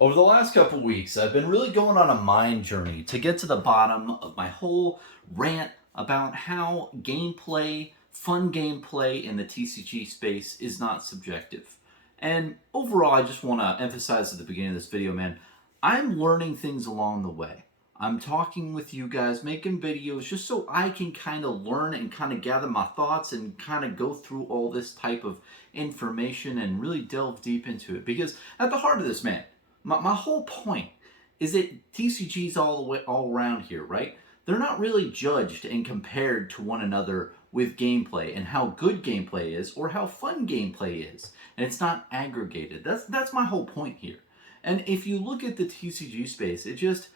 Over the last couple weeks, I've been really going on a mind journey to get to the bottom of my whole rant about how fun gameplay in the TCG space is not subjective. And overall, I just want to emphasize at the beginning of this video, man, I'm learning things along the way. I'm talking with you guys, making videos just so I can kind of learn and kind of gather my thoughts and kind of go through all this type of information and really delve deep into it. Because at the heart of this, man, my whole point is that TCGs all around here, right? They're not really judged and compared to one another with gameplay and how good gameplay is or how fun gameplay is. And it's not aggregated. That's my whole point here. And if you look at the TCG space, it just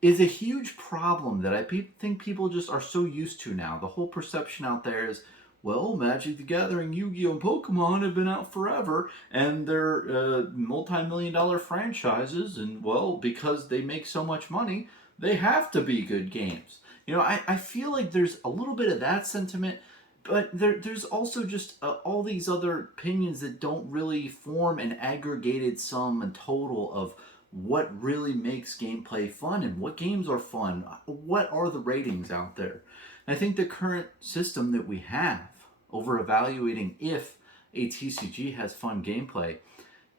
is a huge problem that think people just are so used to now. The whole perception out there is, well, Magic the Gathering, Yu-Gi-Oh, and Pokemon have been out forever, and they're multi-million-dollar franchises, and well, because they make so much money, they have to be good games. I feel like there's a little bit of that sentiment, but there's also just all these other opinions that don't really form an aggregated sum and total of what really makes gameplay fun and what games are fun. What are the ratings out there? And I think the current system that we have over evaluating if a TCG has fun gameplay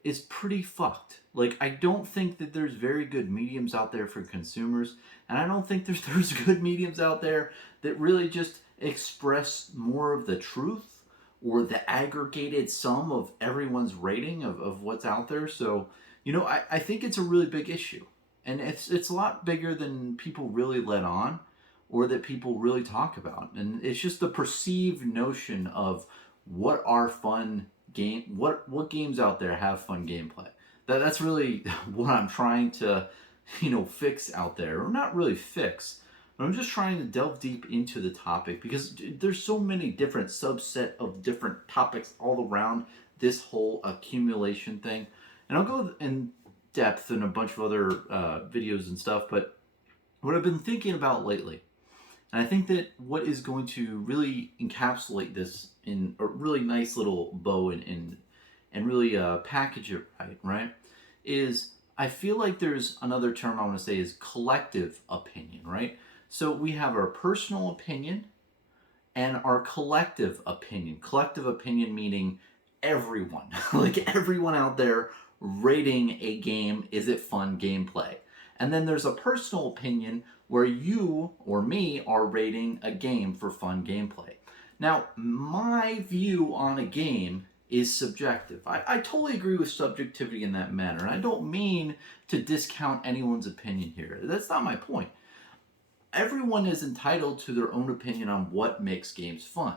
is pretty fucked. Like, I don't think that there's very good mediums out there for consumers, and I don't think there's good mediums out there that really just express more of the truth or the aggregated sum of everyone's rating of what's out there. So, I think it's a really big issue. And it's a lot bigger than people really let on or that people really talk about. And it's just the perceived notion of what are fun what games out there have fun gameplay. That's really what I'm trying to, fix out there. Or not really fix, but I'm just trying to delve deep into the topic because there's so many different subset of different topics all around this whole accumulation thing. And I'll go in depth in a bunch of other videos and stuff, but what I've been thinking about lately, and I think that what is going to really encapsulate this in a really nice little bow and really package it right, is I feel like there's another term I want to say is collective opinion, right? So we have our personal opinion and our collective opinion. Collective opinion meaning everyone, like everyone out there rating a game, is it fun gameplay? And then there's a personal opinion where you or me are rating a game for fun gameplay. Now, my view on a game is subjective. I totally agree with subjectivity in that manner, and I don't mean to discount anyone's opinion here. That's not my point. Everyone is entitled to their own opinion on what makes games fun.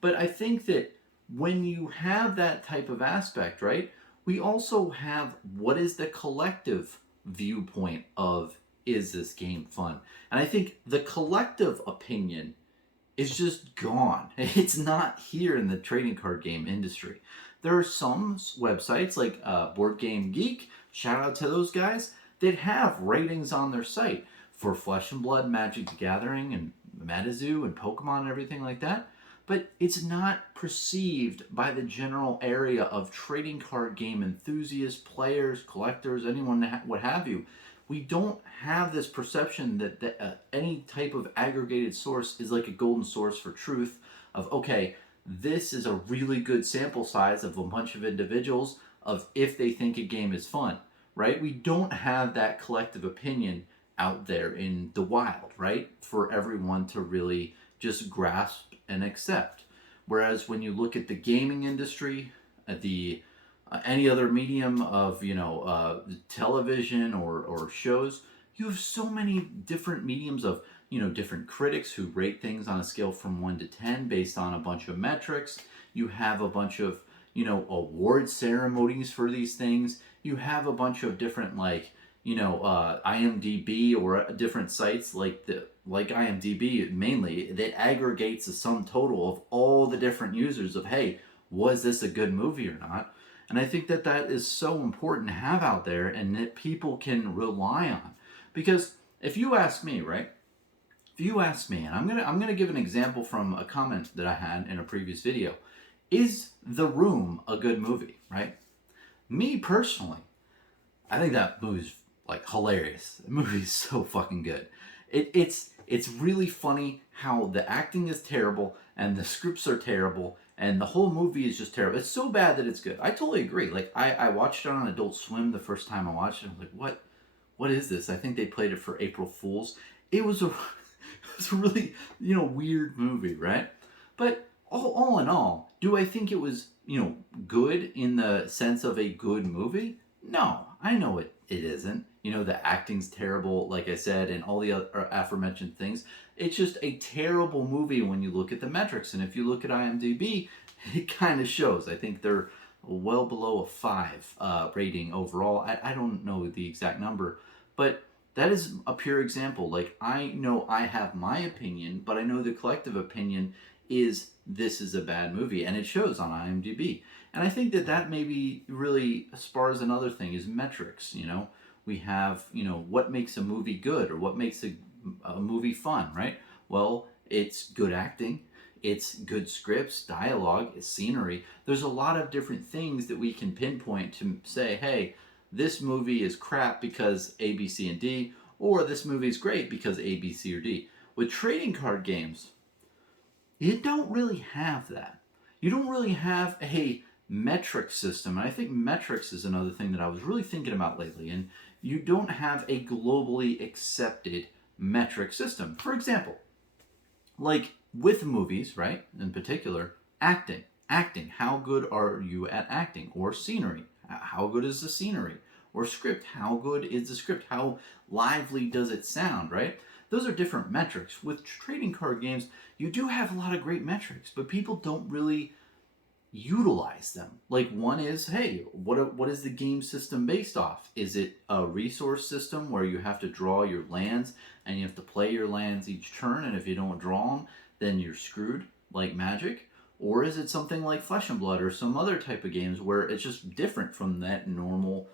But I think that when you have that type of aspect, right, we also have what is the collective viewpoint of, is this game fun? And I think the collective opinion is just gone. It's not here in the trading card game industry. There are some websites like Board Game Geek, shout out to those guys, that have ratings on their site for Flesh and Blood, Magic the Gathering, and Metazoo, and Pokemon, and everything like that. But it's not perceived by the general area of trading card game enthusiasts, players, collectors, anyone, what have you. We don't have this perception that any type of aggregated source is like a golden source for truth of, okay, this is a really good sample size of a bunch of individuals of if they think a game is fun, right? We don't have that collective opinion out there in the wild, right? For everyone to really just grasp and accept. Whereas when you look at the gaming industry, at the any other medium of television or shows, you have so many different mediums of different critics who rate things on a scale from 1 to 10 based on a bunch of metrics. You have a bunch of award ceremonies for these things. You have a bunch of different IMDb or different sites like IMDb mainly that aggregates the sum total of all the different users of, hey, was this a good movie or not? And I think that is so important to have out there and that people can rely on. Because if you ask me, right? If you ask me, and I'm gonna give an example from a comment that I had in a previous video, is The Room a good movie, right? Me personally, I think that movie's like hilarious. The movie's so fucking good. It's really funny how the acting is terrible and the scripts are terrible and the whole movie is just terrible. It's so bad that it's good. I totally agree. Like I watched it on Adult Swim the first time I watched it. I was like, what is this? I think they played it for April Fools. It was a it was a really, weird movie, right? But all in all, do I think it was, good in the sense of a good movie? No, I know it isn't. The acting's terrible, like I said, and all the other aforementioned things. It's just a terrible movie when you look at the metrics. And if you look at IMDb, it kind of shows. I think they're well below a 5 rating overall. I don't know the exact number, but that is a pure example. Like, I know I have my opinion, but I know the collective opinion is this is a bad movie, and it shows on IMDb. And I think that maybe really spars another thing is metrics. We have, what makes a movie good or what makes a movie fun, right? Well, it's good acting, it's good scripts, dialogue, it's scenery. There's a lot of different things that we can pinpoint to say, hey, this movie is crap because A, B, C, and D, or this movie is great because A, B, C, or D. With trading card games, you don't really have that. You don't really have a metric system. And I think metrics is another thing that I was really thinking about lately. And you don't have a globally accepted metric system. For example, like with movies, right? In particular, acting. Acting. How good are you at acting? Or scenery. How good is the scenery? Or script. How good is the script? How lively does it sound, right? Those are different metrics. With trading card games, you do have a lot of great metrics, but people don't really utilize them. Like, one is, hey, what is the game system based off? Is it a resource system where you have to draw your lands and you have to play your lands each turn, and if you don't draw them, then you're screwed, like Magic? Or is it something like Flesh and Blood or some other type of games where it's just different from that normal,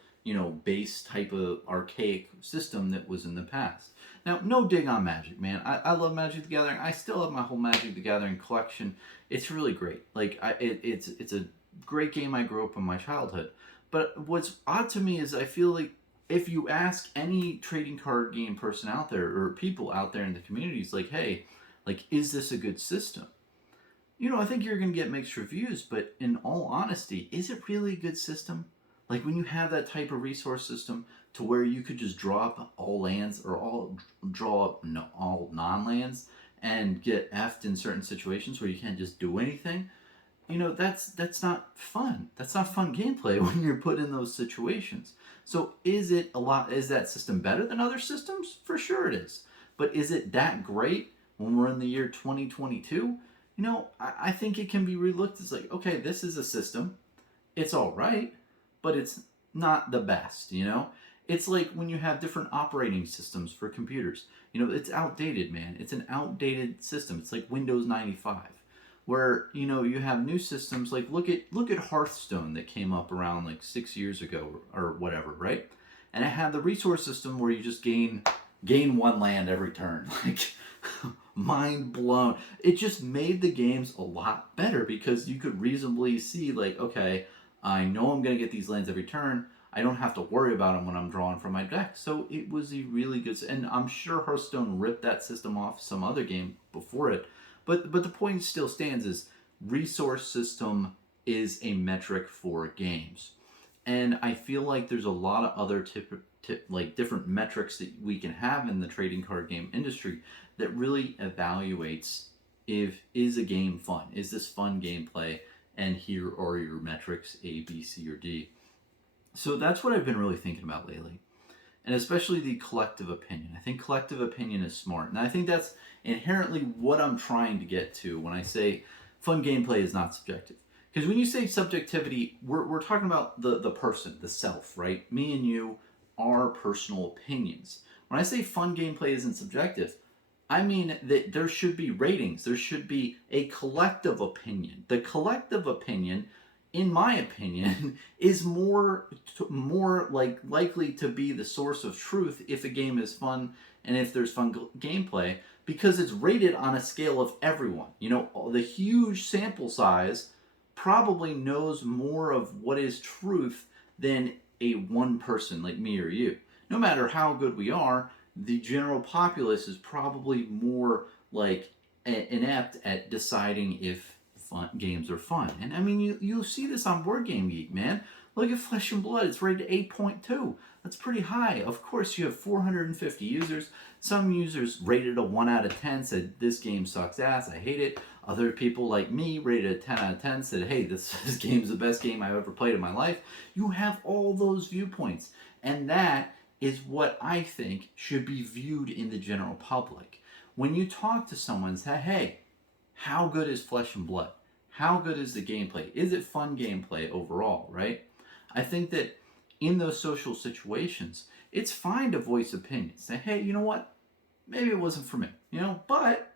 base type of archaic system that was in the past? Now, no dig on Magic, man. I love Magic the Gathering. I still have my whole Magic the Gathering collection. It's really great. Like, it's a great game I grew up in my childhood. But what's odd to me is I feel like if you ask any trading card game person out there or people out there in the communities, like, hey, like, is this a good system? I think you're going to get mixed reviews, but in all honesty, is it really a good system? Like, when you have that type of resource system to where you could just draw up all lands or draw up all non-lands and get effed in certain situations where you can't just do anything, that's not fun. That's not fun gameplay when you're put in those situations. So is that system better than other systems? For sure it is. But is it that great when we're in the year 2022? I think it can be relooked as like, okay, this is a system. It's all right, but it's not the best, It's like when you have different operating systems for computers. It's outdated, man. It's an outdated system. It's like Windows 95. Where, you have new systems, like look at Hearthstone that came up around like 6 years ago or whatever, right? And it had the resource system where you just gain one land every turn. Like, mind blown. It just made the games a lot better because you could reasonably see, like, okay, I know I'm going to get these lands every turn. I don't have to worry about them when I'm drawing from my deck. So it was a really good, and I'm sure Hearthstone ripped that system off some other game before it. But the point still stands is resource system is a metric for games. And I feel like there's a lot of other like different metrics that we can have in the trading card game industry that really evaluates is a game fun? Is this fun gameplay? And here are your metrics A, B, C, or D. So that's what I've been really thinking about lately. And especially the collective opinion. I think collective opinion is smart. And I think that's inherently what I'm trying to get to when I say fun gameplay is not subjective. Because when you say subjectivity, we're talking about the person, the self, right? Me and you, our personal opinions. When I say fun gameplay isn't subjective, I mean that there should be ratings. There should be a collective opinion. The collective opinion, in my opinion, is more like likely to be the source of truth if a game is fun and if there's fun gameplay, because it's rated on a scale of everyone. The huge sample size probably knows more of what is truth than a one person like me or you. No matter how good we are, the general populace is probably more like inept at deciding if games are fun. And I mean, you'll see this on Board Game Geek, man. Look at Flesh and Blood. It's rated 8.2. That's pretty high. Of course, you have 450 users. Some users rated a 1 out of 10, said, this game sucks ass, I hate it. Other people like me rated a 10 out of 10, said, hey, this game's the best game I've ever played in my life. You have all those viewpoints. And that is what I think should be viewed in the general public. When you talk to someone and say, hey, how good is Flesh and Blood? How good is the gameplay? Is it fun gameplay overall, right? I think that in those social situations, it's fine to voice opinions. Say, hey, you know what? Maybe it wasn't for me, but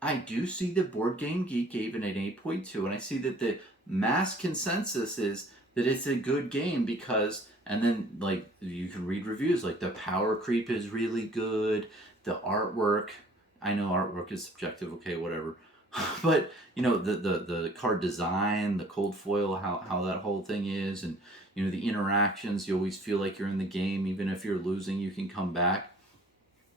I do see that Board Game Geek gave it an 8.2, and I see that the mass consensus is that it's a good game because, and then like you can read reviews like the power creep is really good, the artwork, I know artwork is subjective, okay, whatever. But the card design, the cold foil, how that whole thing is, and the interactions, you always feel like you're in the game. Even if you're losing, you can come back.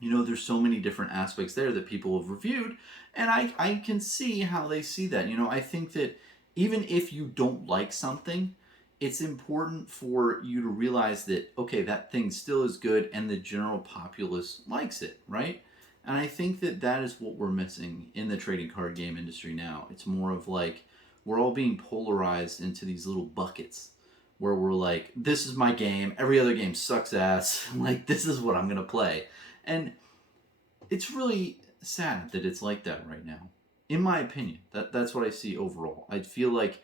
There's so many different aspects there that people have reviewed, and I can see how they see that. I think that even if you don't like something, it's important for you to realize that, okay, that thing still is good and the general populace likes it, right? And I think that that is what we're missing in the trading card game industry now. It's more of like we're all being polarized into these little buckets where we're like, this is my game, every other game sucks ass, like this is what I'm going to play. And it's really sad that it's like that right now. In my opinion, that's what I see overall. I feel like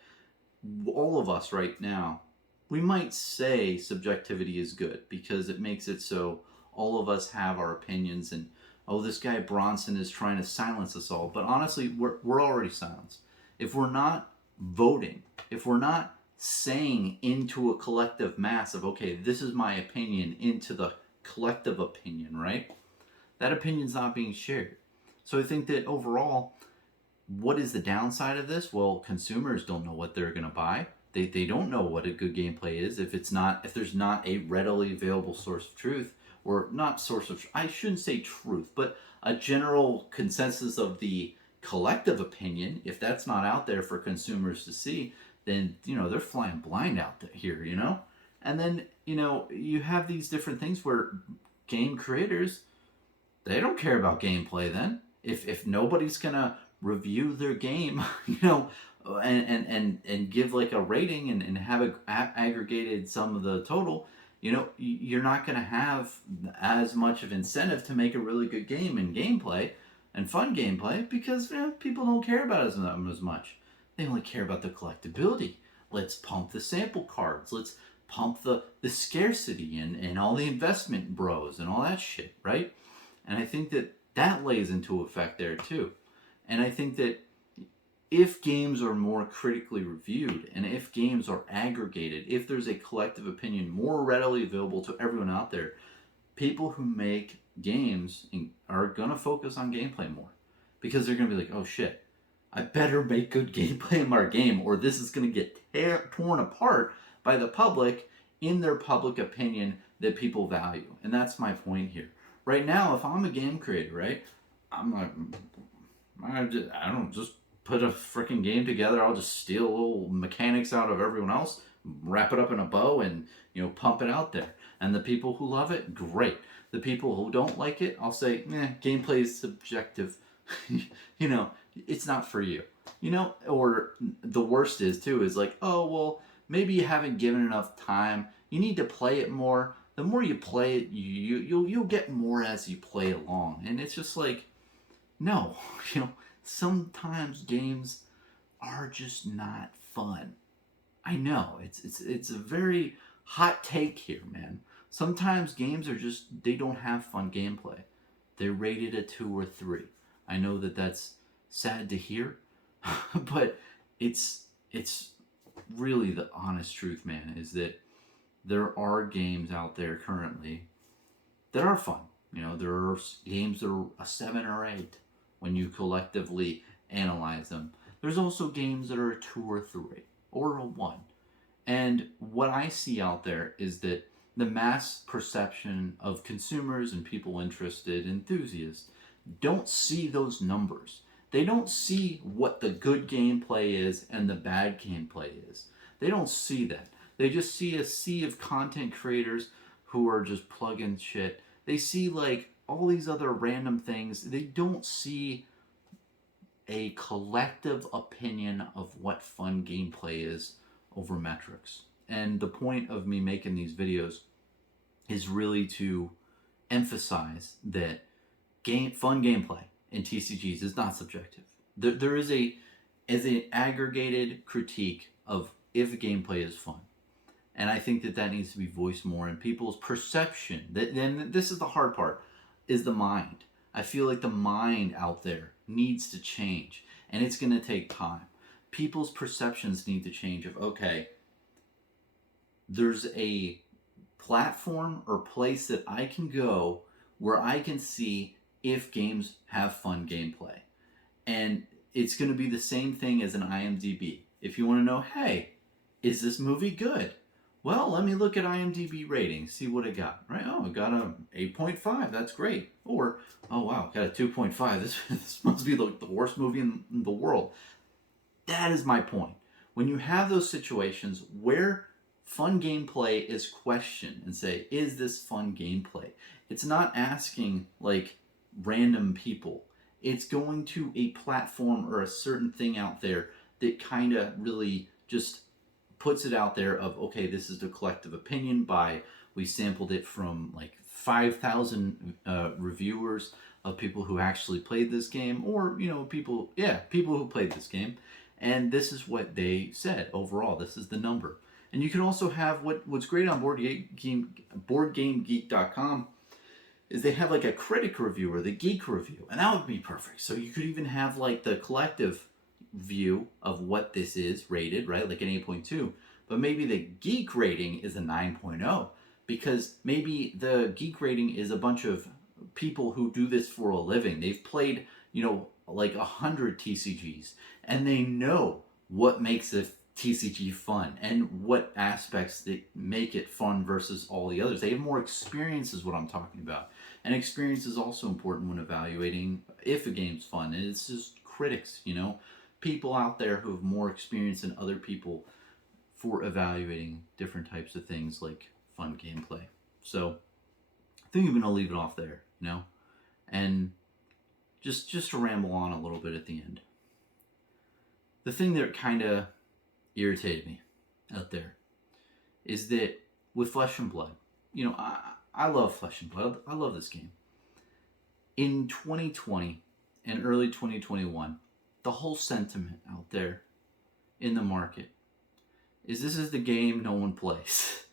all of us right now, we might say subjectivity is good because it makes it so all of us have our opinions and, oh, this guy Bronson is trying to silence us all. But honestly, we're already silenced. If we're not voting, if we're not saying into a collective mass of, okay, this is my opinion, into the collective opinion, right? That opinion's not being shared. So I think that overall, what is the downside of this? Well, consumers don't know what they're going to buy. They don't know what a good gameplay is if there's not a readily available source of truth, or not source of, I shouldn't say truth, but a general consensus of the collective opinion. If that's not out there for consumers to see, then they're flying blind out here, and then you have these different things where game creators, they don't care about gameplay. Then if nobody's gonna review their game, and give like a rating and have aggregated some of the total, you're not going to have as much of incentive to make a really good game and gameplay and fun gameplay because people don't care about it as much. They only care about the collectability. Let's pump the sample cards. Let's pump the scarcity and all the investment bros and all that shit, right? And I think that lays into effect there too. And I think that if games are more critically reviewed and if games are aggregated, if there's a collective opinion more readily available to everyone out there, people who make games are going to focus on gameplay more because they're going to be like, oh shit, I better make good gameplay in my game or this is going to get torn apart by the public in their public opinion that people value. And that's my point here. Right now, if I'm a game creator, right, I'm like, I don't just put a freaking game together. I'll just steal little mechanics out of everyone else, wrap it up in a bow, and pump it out there. And the people who love it, great. The people who don't like it, I'll say, gameplay is subjective. It's not for you. Or the worst is like, oh well, maybe you haven't given enough time. You need to play it more. The more you play it, you'll get more as you play along. And it's just like, no, sometimes games are just not fun. I know it's a very hot take here, man. Sometimes games are just, they don't have fun gameplay. They're rated a 2 or 3. I know that that's sad to hear, but it's really the honest truth, man, is that there are games out there currently that are fun. There are games that are a 7 or 8 when you collectively analyze them. There's also games that are a 2 or 3 or a 1. And what I see out there is that the mass perception of consumers and people interested, enthusiasts, don't see those numbers. They don't see what the good gameplay is and the bad gameplay is. They don't see that. They just see a sea of content creators who are just plugging shit. They see like all these other random things. They don't see a collective opinion of what fun gameplay is over metrics. And the point of me making these videos is really to emphasize that fun gameplay in TCGs is not subjective. There is an aggregated critique of if gameplay is fun. And I think that needs to be voiced more in people's perception. Then this is the hard part, is the mind. I feel like the mind out there needs to change, and it's going to take time. People's perceptions need to change of, okay, there's a platform or place that I can go where I can see if games have fun gameplay. And it's going to be the same thing as an IMDb. If you want to know, hey, is this movie good? Well, let me look at IMDb ratings, see what it got, right? Oh, it got a 8.5, that's great. Or, oh wow, got a 2.5, this must be the worst movie in the world. That is my point. When you have those situations where fun gameplay is questioned and say, is this fun gameplay? It's not asking like random people. It's going to a platform or a certain thing out there that kind of really just puts it out there of, okay, this is the collective opinion by, we sampled it from like 5,000 reviewers of people who actually played this game, or, you know, people who played this game, and this is what they said overall. This is the number. And you can also have what's great on BoardGameGeek.com is they have like a critic review or the geek review, and that would be perfect. So you could even have like the collective view of what this is rated, right? Like an 8.2, but maybe the geek rating is a 9.0, because maybe the geek rating is a bunch of people who do this for a living. They've played, you know, like 100 TCGs, and they know what makes a TCG fun and what aspects that make it fun versus all the others. They have more experience is what I'm talking about. And experience is also important when evaluating if a game's fun. And it's just critics, you know, people out there who have more experience than other people for evaluating different types of things like fun gameplay. So I think I'm going to leave it off there, you know, and just to ramble on a little bit at the end. The thing that kind of irritated me out there is that with Flesh and Blood, you know, I love Flesh and Blood. I love this game. In 2020 and early 2021, the whole sentiment out there in the market is this is the game no one plays.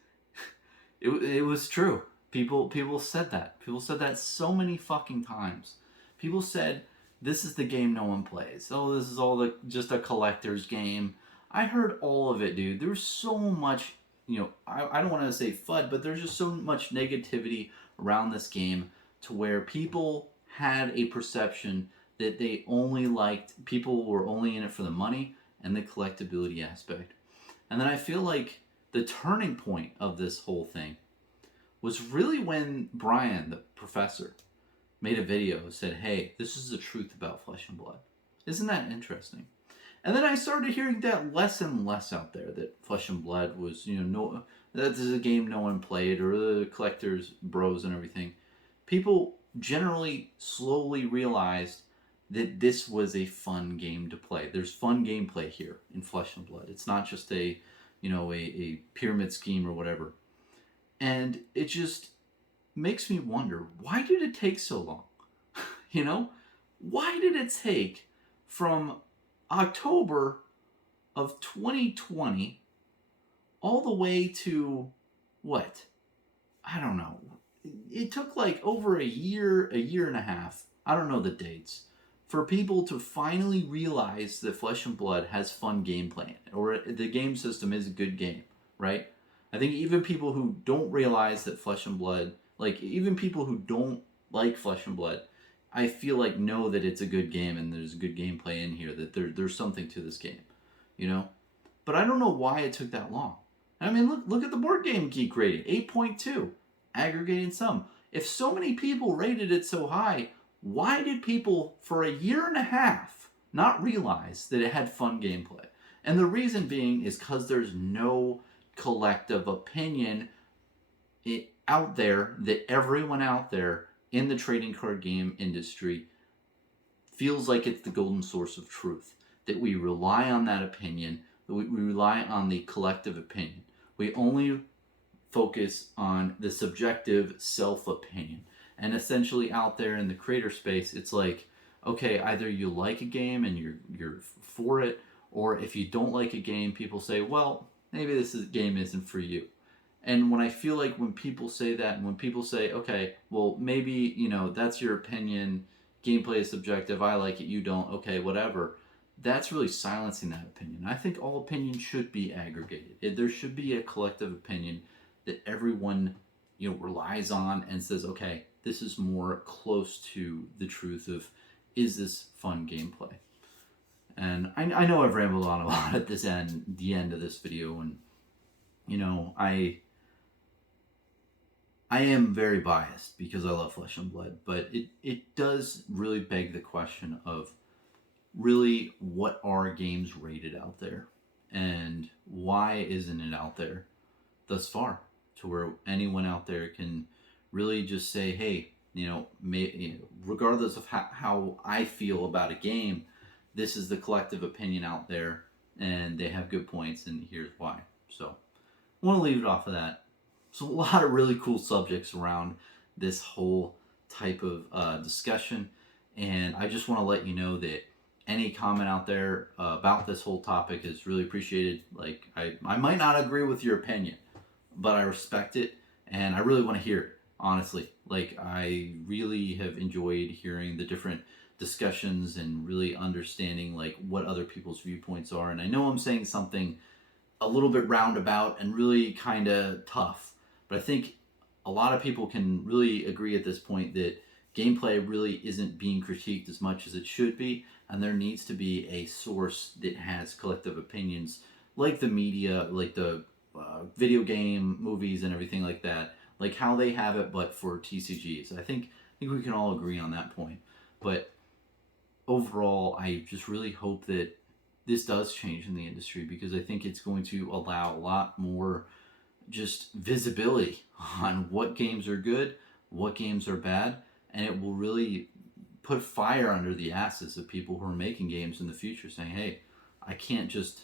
It was true. People said that. People said that so many fucking times. People said this is the game no one plays. Oh, this is all just a collector's game. I heard all of it, dude. There's so much, you know, I don't want to say FUD, but there's just so much negativity around this game to where people had a perception that they only liked, people were only in it for the money and the collectability aspect. And then I feel like the turning point of this whole thing was really when Brian, the professor, made a video, said, hey, this is the truth about Flesh and Blood. Isn't that interesting? And then I started hearing that less and less out there, that Flesh and Blood was, you know, that this is a game no one played, or the collectors, bros and everything. People generally slowly realized that this was a fun game to play. There's fun gameplay here in Flesh and Blood. It's not just a, you know, a pyramid scheme or whatever. And it just makes me wonder, why did it take so long? You know, why did it take from October of 2020 all the way to what? I don't know. It took like over a year and a half. I don't know the dates, for people to finally realize that Flesh and Blood has fun gameplay in it, or the game system is a good game, right? I think even people who don't realize that Flesh and Blood, like even people who don't like Flesh and Blood, I feel like know that it's a good game and there's good gameplay in here, that there's something to this game, you know? But I don't know why it took that long. I mean, look at the Board Game Geek rating, 8.2, aggregating sum. If so many people rated it so high, why did people for a year and a half not realize that it had fun gameplay? And the reason being is because there's no collective opinion out there that everyone out there in the trading card game industry feels like it's the golden source of truth. That we rely on that opinion, that we rely on the collective opinion. We only focus on the subjective self opinion. And essentially out there in the creator space, it's like, okay, either you like a game and you're for it, or if you don't like a game, people say, well, maybe game isn't for you. And when I feel like when people say that, and when people say, okay, well, maybe, that's your opinion, gameplay is subjective, I like it, you don't, okay, whatever, that's really silencing that opinion. I think all opinions should be aggregated. There should be a collective opinion that everyone, relies on and says, okay, this is more close to the truth of, is this fun gameplay? And I know I've rambled on a lot at the end of this video, and, I am very biased because I love Flesh and Blood, but it does really beg the question of really what are games rated out there, and why isn't it out there thus far to where anyone out there can really just say, hey, regardless of how I feel about a game, this is the collective opinion out there, and they have good points, and here's why. So I want to leave it off of that. So a lot of really cool subjects around this whole type of discussion, and I just want to let you know that any comment out there about this whole topic is really appreciated. Like, I might not agree with your opinion, but I respect it, and I really want to hear it, honestly. Like, I really have enjoyed hearing the different discussions and really understanding like what other people's viewpoints are. And I know I'm saying something a little bit roundabout and really kind of tough, but I think a lot of people can really agree at this point that gameplay really isn't being critiqued as much as it should be, and there needs to be a source that has collective opinions, like the media, like the video game, movies, and everything like that, like how they have it, but for TCGs. I think we can all agree on that point. But overall, I just really hope that this does change in the industry, because I think it's going to allow a lot more just visibility on what games are good, what games are bad, and it will really put fire under the asses of people who are making games in the future, saying, hey, I can't just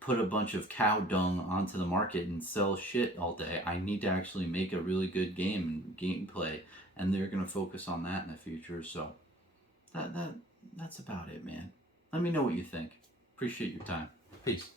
put a bunch of cow dung onto the market and sell shit all day. I need to actually make a really good game and gameplay, and they're going to focus on that in the future. So that's about it, man. Let me know what you think. Appreciate your time. Peace.